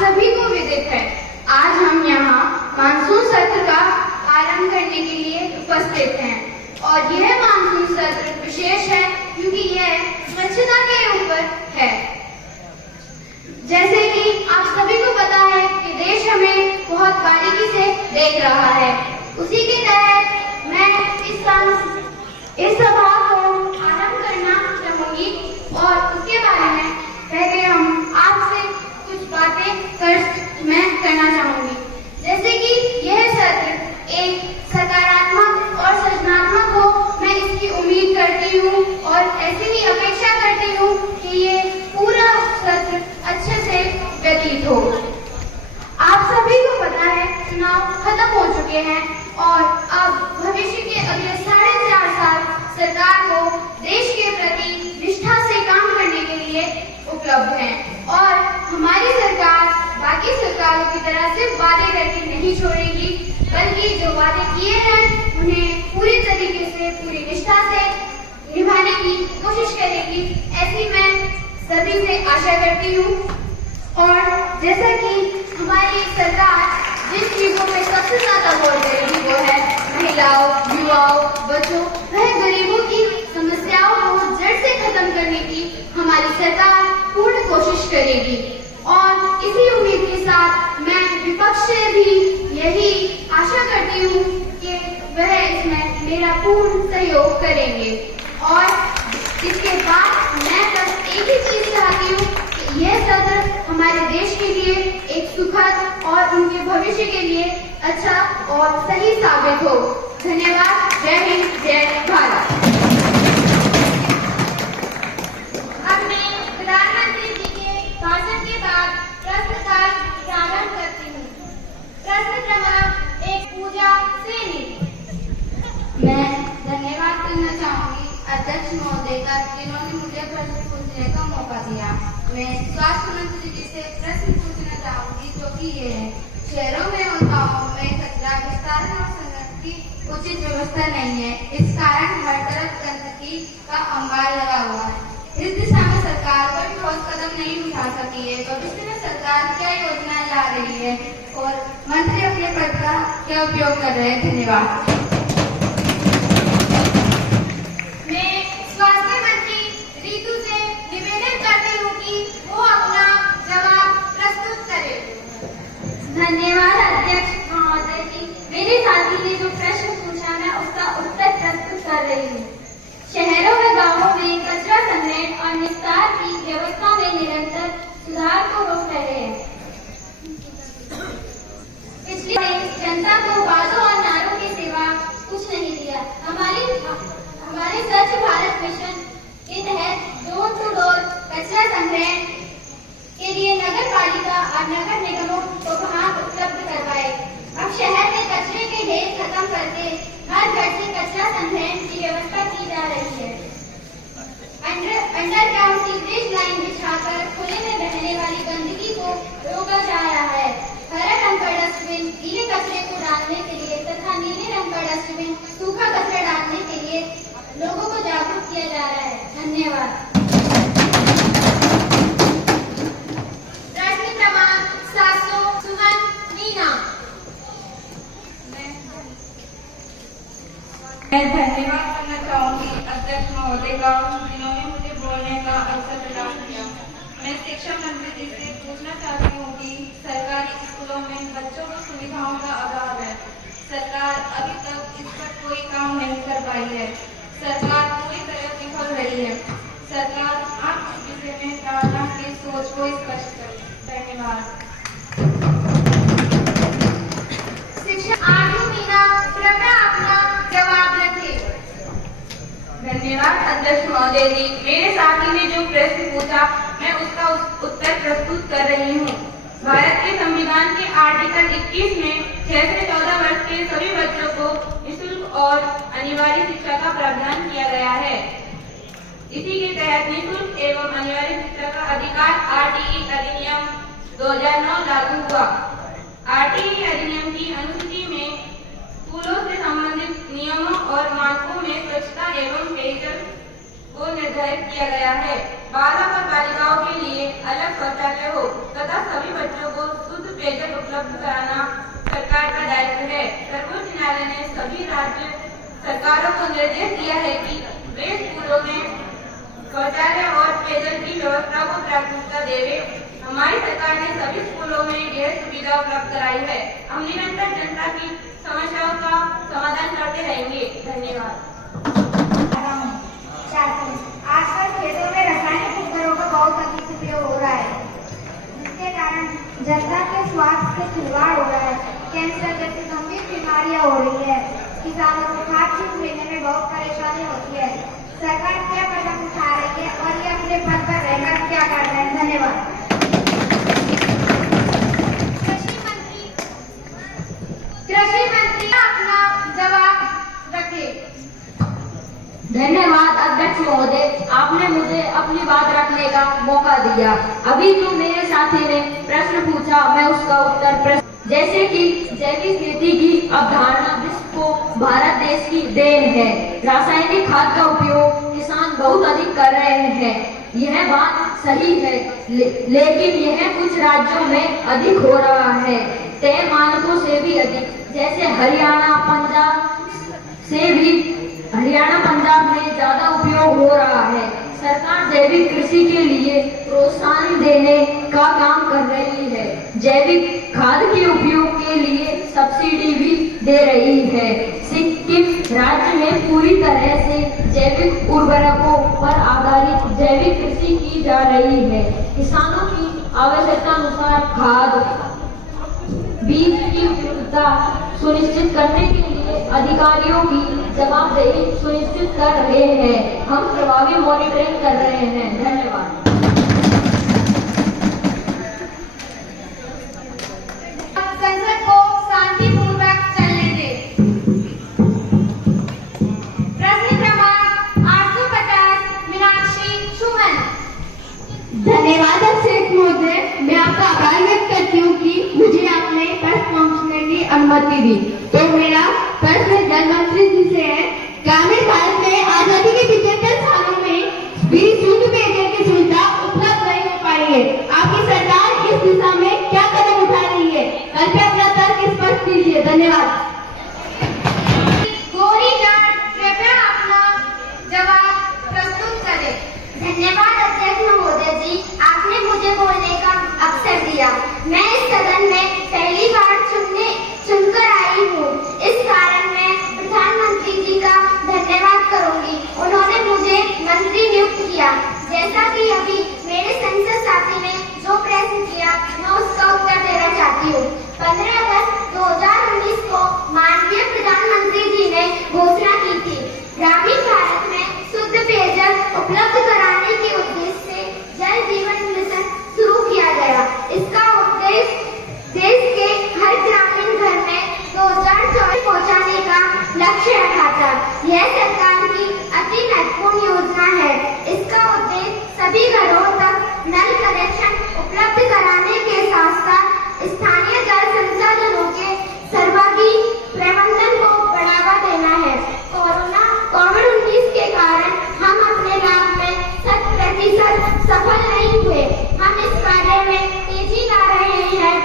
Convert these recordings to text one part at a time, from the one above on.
सभी को विदित है, आज हम यहाँ मानसून सत्र का आरंभ करने के लिए उपस्थित हैं और यह मानसून सत्र विशेष है क्योंकि यह स्वच्छता के ऊपर है। जैसे कि आप सभी को पता है कि देश हमें बहुत बारीकी से देख रहा है, उसी के तहत मैं इस सभा को आरंभ करना चाहूंगी और उसके बारे में पहले हम आपसे कुछ बातें मैं करना चाहूंगी। जैसे कि यह सत्र एक सकारात्मक और सृजनात्मक हो, मैं इसकी उम्मीद करती हूँ और ऐसी ही अपेक्षा करती हूँ कि ये पूरा सत्र अच्छे से व्यतीत हो। आप सभी को पता है चुनाव खत्म हो चुके हैं और अब भविष्य के अगले 4.5 साल सरकार को देश के प्रति निष्ठा से काम करने के लिए उपलब्ध है और हमारी सरकार बाकी सरकारों की तरह से वादे करके नहीं छोड़ेगी, बल्कि जो वादे किए हैं उन्हें पूरी तरीके से पूरी निष्ठा से निभाने की कोशिश करेगी, ऐसी मैं सभी से आशा करती हूँ। और जैसा कि हमारी सरकार जिन चीजों में सबसे ज्यादा जोर देगी वो है महिलाओं, युवाओं, बच्चों वह गरीबों की समस्याओं को जड़ से खत्म करने की हमारी सरकार पूर्ण कोशिश करेगी और इसी उम्मीद के साथ मैं विपक्ष से भी यही आशा करती हूँ कि वह इसमें मेरा पूर्ण सहयोग करेंगे। और इसके बाद मैं बस एक ही चीज चाहती हूँ कि यह सत्र हमारे देश के लिए एक सुखद और उनके भविष्य के लिए अच्छा और सही साबित हो। धन्यवाद। जय हिंद, जय भारत। अब मैं प्रधानमंत्री जी के भाषण के बाद प्रश्नकाल प्रारंभ करती हूँ। प्रश्न क्रमांक 1 पूजा सेनी। मैं धन्यवाद करना चाहूंगी अध्यक्ष महोदय का जिन्होंने मुझे प्रश्न पूछने का मौका दिया। मैं स्वास्थ्य मंत्री जी से प्रश्न पूछना चाहूंगी जो कि ये है, शहरों में और गाँवों में कचरा निस्तारण और संग्रहण की उचित व्यवस्था नहीं है, इस कारण हर तरफ गंदगी का अंबार लगा हुआ है। इस दिशा में सरकार कोई ठोस कदम नहीं उठा सकी है। भविष्य में सरकार क्या योजना ला रही है और मंत्री अपने पद का क्या उपयोग कर रहे हैं? धन्यवाद। धन्यवाद अध्यक्ष महोदय जी। मेरे साथी ने जो प्रश्न पूछा मैं उसका उत्तर प्रस्तुत कर रही हूँ। शहरों व गांवों में कचरा संग्रहण और निस्तार की व्यवस्था में निरंतर सुधार को रोक रहे हैं। पिछले जनता को वादों और नारों के सिवा कुछ नहीं दिया। हमारे स्वच्छ भारत मिशन के तहत डोर टू डोर कचरा संग्रहण के लिए नगर पालिका और नगर निगमों को वाहन उपलब्ध करवाए। अब शहर में कचरे के ढेर खत्म करके हर घर से कचरा संग्रहण की व्यवस्था की जा रही है। अंडरग्राउंड सीवरेज लाइन बिछाकर खुले में बहने वाली गंदगी को रोका जा रहा है। हरा रंग का डस्टबिन गीले कचरे को डालने के लिए तथा नीले रंग का डस्टबिन सूखा कचरा डालने के लिए लोगों को जागरूक किया जा रहा है। धन्यवाद। मैं धन्यवाद करना चाहूंगी अध्यक्ष महोदय का जिन्होंने मुझे बोलने का अवसर प्रदान किया। मैं शिक्षा मंत्री जी से पूछना चाहती हूँ कि सरकारी स्कूलों में बच्चों को सुविधाओं का अभाव है, सरकार अभी तक इस पर कोई काम नहीं कर पाई है। सरकार पूरी तरह विफल रही है। सरकार आप इस विषय में प्रार्थना की सोच को स्पष्ट करें। धन्यवाद। धन्यवाद अध्यक्ष महोदय जी। मेरे साथी ने जो प्रश्न पूछा मैं उसका उत्तर प्रस्तुत कर रही हूँ। भारत के संविधान के आर्टिकल 21 में 6 से 14 वर्ष के सभी बच्चों को निःशुल्क और अनिवार्य शिक्षा का प्रावधान किया गया है। इसी के तहत निःशुल्क एवं अनिवार्य शिक्षा का अधिकार RTE अधिनियम 2009 लागू हुआ। RTE अधिनियम की अनुसूची में स्कूलों से संबंधित नियमों और मानकों में स्वच्छता एवं पेयजल को निर्धारित किया गया है। बालक और बालिकाओं के लिए अलग शौचालय हो तथा सभी बच्चों को शुद्ध पेयजल उपलब्ध कराना सरकार का दायित्व है। सर्वोच्च न्यायालय ने सभी राज्य सरकारों को निर्देश दिया है कि वे स्कूलों में शौचालय और पेयजल की व्यवस्था को प्राथमिकता देवे। हमारी सरकार ने सभी स्कूलों में यह सुविधा उपलब्ध कराई है। हम निरंतर जनता की समस्याओं का समाधान करते रहेंगे। धन्यवाद। आजकल खेतों में रासायनिक उर्वरकों का बहुत अधिक उपयोग हो रहा है, जिसके कारण जनता के स्वास्थ्य से खिलवाड़ हो रहा है। कैंसर जैसी गंभीर बीमारियां हो रही है। किसानों को खाद छूट लेने में बहुत परेशानी होती है। सरकार क्या कदम उठा रही है और ये अपने पद पर रहकर क्या कर रहे हैं? धन्यवाद। कृषि मंत्री अपना जवाब रखें। धन्यवाद अध्यक्ष महोदय, आपने मुझे अपनी बात रखने का मौका दिया। अभी जो मेरे साथी ने प्रश्न पूछा, मैं उसका उत्तर जैसे कि जैविक खेती की अवधारणा विश्व को भारत देश की देन है। रासायनिक खाद का उपयोग किसान बहुत अधिक कर रहे हैं, यह बात सही है, लेकिन यह कुछ राज्यों में अधिक हो रहा है, तय मानकों से भी अधिक। जैसे हरियाणा पंजाब में ज्यादा उपयोग हो रहा है। सरकार जैविक कृषि के लिए प्रोत्साहन देने का काम कर रही है। जैविक खाद के उपयोग के लिए सब्सिडी भी दे रही है। सिक्किम राज्य में पूरी तरह से जैविक उर्वरकों पर आधारित जैविक कृषि की जा रही है। किसानों की आवश्यकता अनुसार खाद बीज की उपलब्धता सुनिश्चित करने के लिए अधिकारियों की जवाबदेही सुनिश्चित कर रहे हैं। हम प्रभावी मॉनिटरिंग कर रहे हैं। धन्यवाद। संसद को शांतिपूर्वक चलने दे। प्रश्न क्रमांक 850 मीनाक्षी सुमन। धन्यवाद अध्यक्ष महोदय, मैं आपका आभार व्यक्त करती हूँ कि मुझे आपने प्रश्न पूछने की अनुमति दी। तो मेरा प्रश्न जल मंत्री जी से है, ग्रामीण भारत में आजादी के 75 सालों में भी शुद्ध पेयजल की सुविधा उपलब्ध नहीं हो पाई है। आपकी सरकार इस दिशा में क्या कदम उठा रही है? कृपया अपना तर्क स्पष्ट कीजिए। धन्यवाद। गौरी जाट कृपया अपना जवाब प्रस्तुत करें। धन्यवाद अध्यक्ष महोदय जी, आपने मुझे बोलने का अवसर दिया। मैं इस सदन में पहली बार चुनकर आई हूँ, इस कारण मैं प्रधानमंत्री जी का धन्यवाद करूंगी। उन्होंने मुझे मंत्री नियुक्त किया। जैसा कि अभी मेरे संसद साथी ने जो प्रश्न किया, मैं उसका उत्तर देना चाहती हूँ। 15 अगस्त 2019 को माननीय प्रधानमंत्री जी ने घोषणा की थी, ग्रामीण भारत में शुद्ध पेयजल उपलब्ध कराने के उद्देश्य से जल जीवन मिशन शुरू किया गया। इसका उद्देश्य देश के हर ग्रामीण घर में 2024 पहुंचाने का लक्ष्य रखा था। यह सरकार की अति महत्वपूर्ण योजना है। इसका उद्देश्य सभी घरों तक नल कनेक्शन उपलब्ध कराने के साथ साथ स्थानीय जल संसाधनों के सर्वांगीण प्रबंधन को बढ़ावा देना है। कोविड-19 के कारण हम अपने लाभ में 100% सफल नहीं हुए। हम इस कार्य में तेजी ला रहे हैं।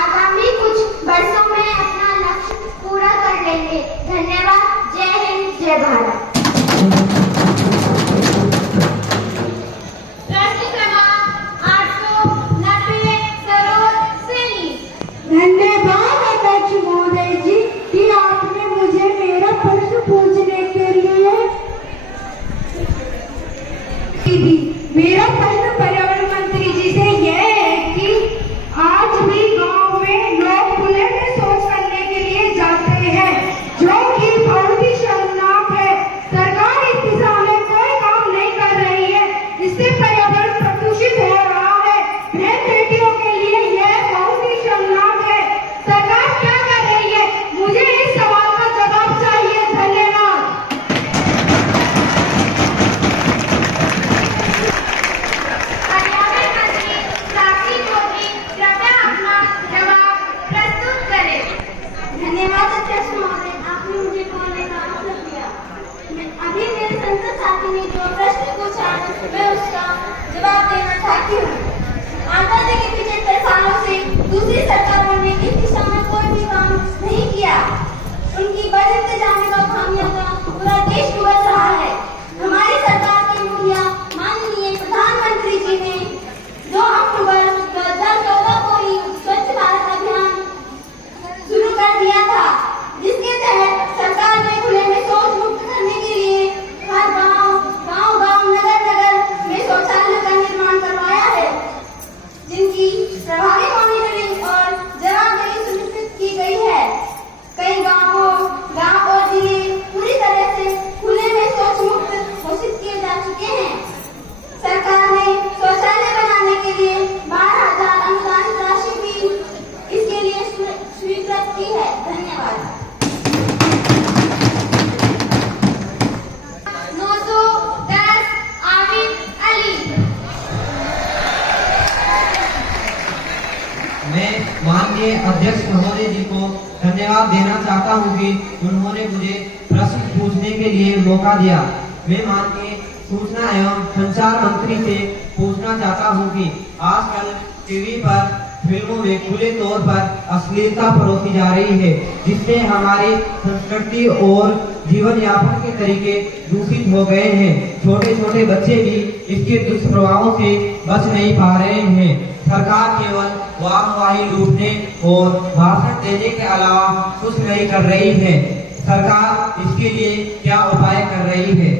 आगामी कुछ वर्षों में अपना लक्ष्य पूरा कर लेंगे। धन्यवाद। जय हिंद, जय भारत। प्रश्न क्रमांक 890 सरोज सैनी। धन्यवाद अध्यक्ष महोदय जी कि आपने मुझे मेरा प्रश्न पूछने के लिए दी। मेरा प्रश्न पर्यावरण मंत्री जी से यह है कि आज भी गांव में लोग खुले में शौच करने के लिए जाते हैं, जो कि बहुत ही शर्मनाक है। साथी ने जो प्रश्न पूछा मैं उसका जवाब देना चाहती हूँ। आजादी के 75 सालों से दूसरी सरकारों ने इस दिशा में कोई भी काम नहीं किया। उनकी बद इंतजामी का खामियाजा पूरा देश भुगत रहा है। हमारी सरकार के मुखिया माननीय प्रधानमंत्री जी ने 2 अक्टूबर 2014 को ही स्वच्छ भारत अभियान शुरू कर दिया था, जिसके तहत सरकार ने खुले में शौच मुक्त करने के लिए हर गांव, नगर में शौचालय का निर्माण करवाया है, जिनकी प्रभावी मॉनिटरिंग और जवाबदेही सुनिश्चित की गई है। कई गांव और जिले पूरी तरह से खुले में शौच मुक्त घोषित किए जा चुके हैं। सरकार ने शौचालय बनाने के लिए 12,000 अनुदानित राशि भी इसके लिए स्वीकृत की है। धन्यवाद। 910 आबिद अली। मैं माननीय अध्यक्ष महोदय जी को धन्यवाद देना चाहता हूं कि उन्होंने मुझे प्रश्न पूछने के लिए मौका दिया। मैं माननीय सूचना एवं संचार मंत्री से पूछना चाहता हूं कि आजकल टीवी पर फिल्मों में खुले तौर पर अश्लीलता परोसी जा रही है, जिससे हमारी संस्कृति और जीवन यापन के तरीके दूषित हो गए हैं। छोटे छोटे बच्चे भी इसके दुष्प्रभावों से बच नहीं पा रहे हैं। सरकार केवल वाहवाही लूटने और भाषण देने के अलावा कुछ नहीं कर रही है। सरकार इसके लिए क्या उपाय कर रही है?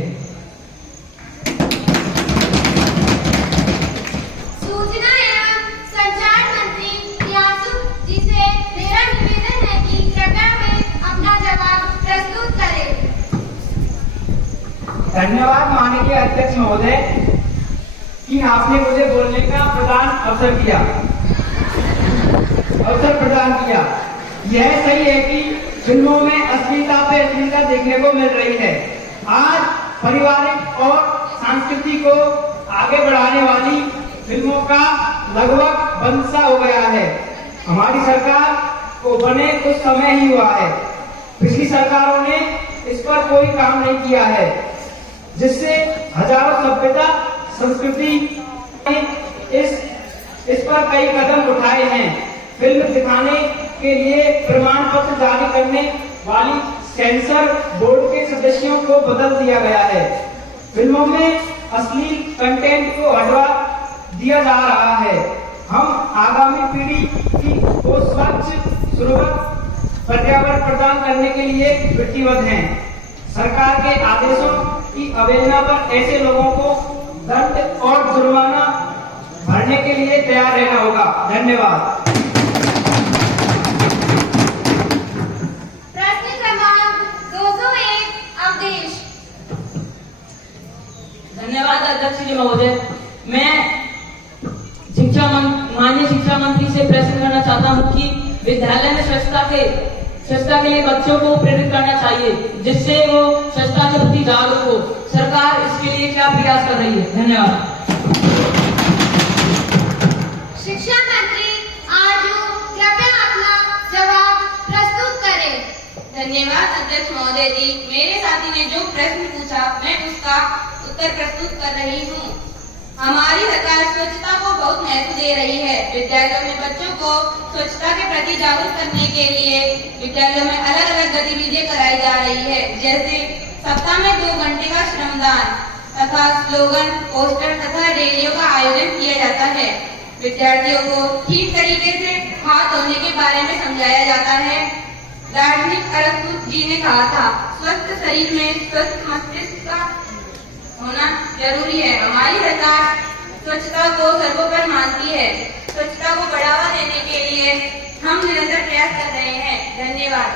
सूचना एवं संचार मंत्री यासूफ जी से मेरा निवेदन है कि कृपया वे अपना जवाब प्रस्तुत करें। धन्यवाद माननीय अध्यक्ष महोदय कि आपने मुझे बोलने का अवसर प्रदान किया। यह सही है कि फिल्मों में अश्लीलता पे अश्लीलता देखने को मिल रही है। आज पारिवारिक और संस्कृति को आगे बढ़ाने वाली फिल्मों का लगभग बंद सा हो गया है। हमारी सरकार को बने कुछ समय ही हुआ है। पिछली सरकारों ने इस पर कोई काम नहीं किया है, जिससे हजारों सभ्यता संस्कृति इस पर कई कदम उठाए हैं। फिल्म दिखाने के लिए प्रमाण पत्र जारी करने वाली सेंसर बोर्ड के सदस्यों को बदल दिया गया है। फिल्मों में अश्लील कंटेंट को हटवा दिया जा रहा है। हम आगामी पीढ़ी को स्वच्छ सुरक्षित पर्यावरण प्रदान करने के लिए प्रतिबद्ध हैं। सरकार के आदेशों की अवहेलना पर ऐसे लोगों को दंड और जुर्माना भरने के लिए तैयार रहना होगा। धन्यवाद। प्रश्न क्रमांक 201 अवधेश। धन्यवाद अध्यक्ष जी महोदय। मैं माननीय शिक्षा मंत्री से प्रश्न करना चाहता हूं कि विद्यालय में स्वच्छता के लिए बच्चों को प्रेरित करना चाहिए, जिससे वो स्वच्छता के प्रति जागरूक हो। सरकार इसके लिए क्या प्रयास कर रही है? धन्यवाद। शिक्षा मंत्री आरजू कृपया अपना जवाब प्रस्तुत करें। धन्यवाद अध्यक्ष महोदय जी। मेरे साथी ने जो प्रश्न पूछा मैं उसका उत्तर प्रस्तुत कर रही हूँ। हमारी सरकार स्वच्छता को बहुत महत्व दे रही है। विद्यालयों में बच्चों को स्वच्छता के प्रति जागरूक करने के लिए विद्यालयों में अलग अलग गतिविधियां कराई जा रही है, जैसे सप्ताह में 2 घंटे का श्रमदान तथा स्लोगन, पोस्टर तथा रैलियों का आयोजन किया जाता है। विद्यार्थियों को ठीक तरीके से हाथ धोने के बारे में समझाया जाता है। दार्शनिक अरस्तु जी ने कहा था, स्वस्थ शरीर में स्वस्थ मस्तिष्क का होना जरूरी है। हमारी सरकार स्वच्छता को सर्वोपरि मानती है। स्वच्छता को बढ़ावा देने के लिए हम निरंतर प्रयास कर रहे हैं। धन्यवाद।